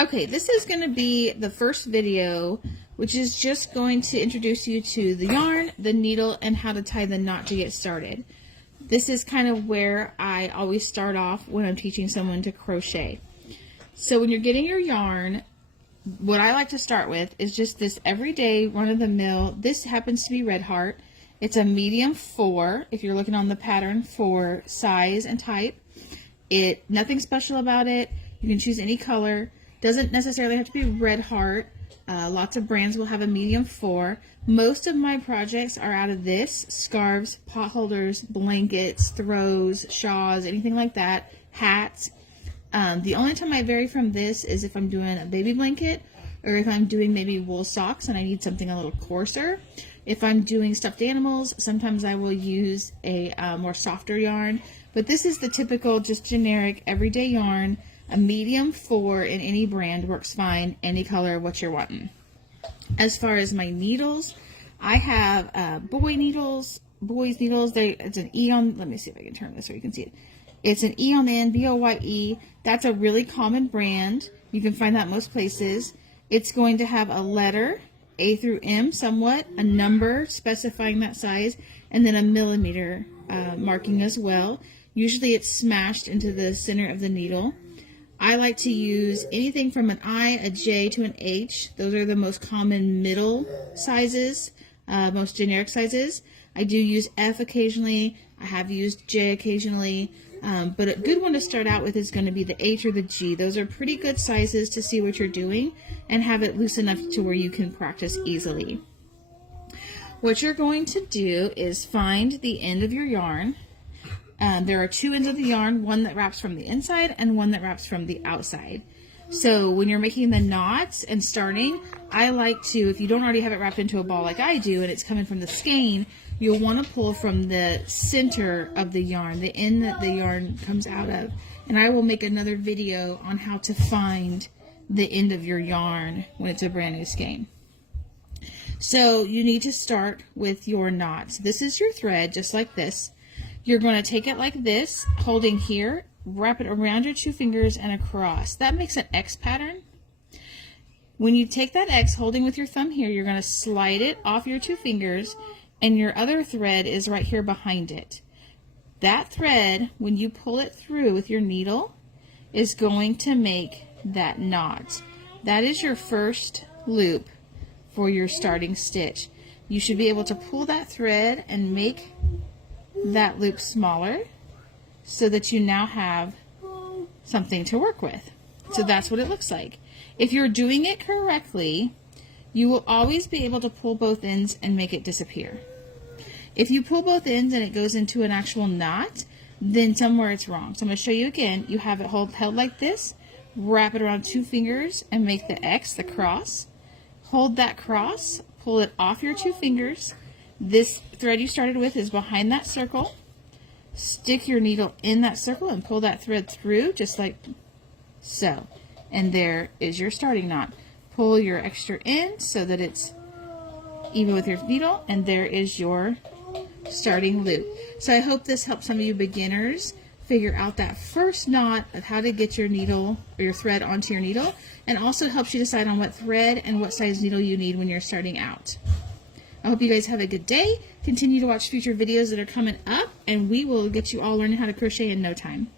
Okay, this is going to be the first video, which is just going to introduce you to the yarn, the needle, and how to tie the knot to get started. This is kind of where I always start off when I'm teaching someone to crochet. So when you're getting your yarn, what I like to start with is just this everyday run-of-the-mill. This happens to be Red Heart. It's a medium 4 if you're looking on the pattern for size and type. Nothing special about it. You can choose any color. Doesn't necessarily have to be Red Heart. Lots of brands will have a medium 4. Most of my projects are out of this: scarves, pot holders, blankets, throws, shawls, anything like that, hats. The only time I vary from this is if I'm doing a baby blanket, or if I'm doing maybe wool socks and I need something a little coarser. If I'm doing stuffed animals, sometimes I will use a more softer yarn. But this is the typical, just generic, everyday yarn. A medium 4 in any brand works fine, any color, what you're wanting. As far as my needles, I have boys needles. It's an E on, let me see if I can turn this so you can see it. It's an E on the end, B-O-Y-E. That's a really common brand. You can find that most places. It's going to have a letter, A through M somewhat, a number specifying that size, and then a millimeter marking as well. Usually it's smashed into the center of the needle. I like to use anything from an I, a J, to an H. Those are the most common middle sizes, most generic sizes. I do use F occasionally. I have used J occasionally. But a good one to start out with is going to be the H or the G. Those are pretty good sizes to see what you're doing and have it loose enough to where you can practice easily. What you're going to do is find the end of your yarn. There are two ends of the yarn, one that wraps from the inside and one that wraps from the outside. So when you're making the knots and starting, I like to, if you don't already have it wrapped into a ball like I do and it's coming from the skein, you'll want to pull from the center of the yarn, the end that the yarn comes out of. And I will make another video on how to find the end of your yarn when it's a brand new skein. So you need to start with your knots. This is your thread, just like this. You're going to take it like this, holding here, wrap it around your 2 fingers and across. That makes an X pattern. When you take that X, holding with your thumb here, you're going to slide it off your 2 fingers, and your other thread is right here behind it. That thread, when you pull it through with your needle, is going to make that knot. That is your first loop for your starting stitch. You should be able to pull that thread and make that loop smaller so that you now have something to work with. So that's what it looks like. If you're doing it correctly, you will always be able to pull both ends and make it disappear. If you pull both ends and it goes into an actual knot, then somewhere it's wrong. So I'm going to show you again. You have it held like this, wrap it around 2 fingers and make the X, the cross. Hold that cross, pull it off your 2 fingers. This thread you started with is behind that circle. Stick your needle in that circle and pull that thread through just like so. And there is your starting knot. Pull your extra end so that it's even with your needle, and there is your starting loop. So I hope this helps some of you beginners figure out that first knot of how to get your needle or your thread onto your needle, and also helps you decide on what thread and what size needle you need when you're starting out. I hope you guys have a good day. Continue to watch future videos that are coming up, and we will get you all learning how to crochet in no time.